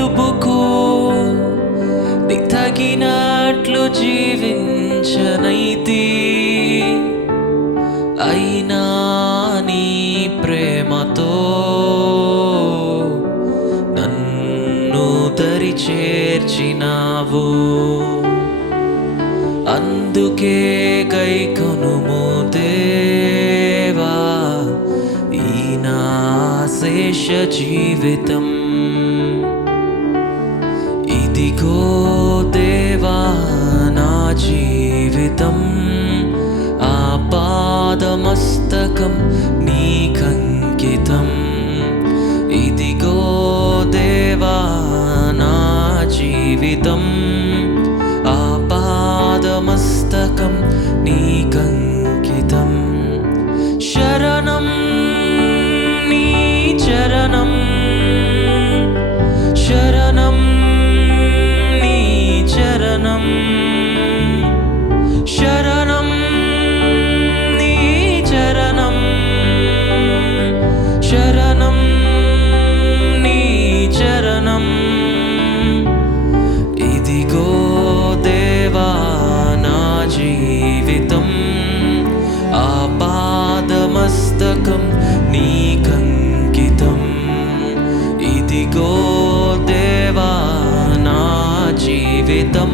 పిలుపుకు నీ తగినట్లు జీవించనైతి, అయినా నీ ప్రేమతో నన్ను దరి చేర్చినావు. అందుకే గైకొనుము దేవా ఈ నా శేష జీవితం. ఇదిగో దేవా నా జీవితం, ఆపాదమస్తకం నీకంకితం. ఇదిగో దేవా నా జీవితం, ఆపాదమస్తకం నీకంకితం. శరణం నీ చరణం, శరణం నీ చరణం, శరణం నీ చరణం, శరణం నీ చరణం. ఇదిగో దేవా నా జీవితం, ఆపాదమస్తకం నీకంకితం. ఇదిగో దేవా నా జీవితం,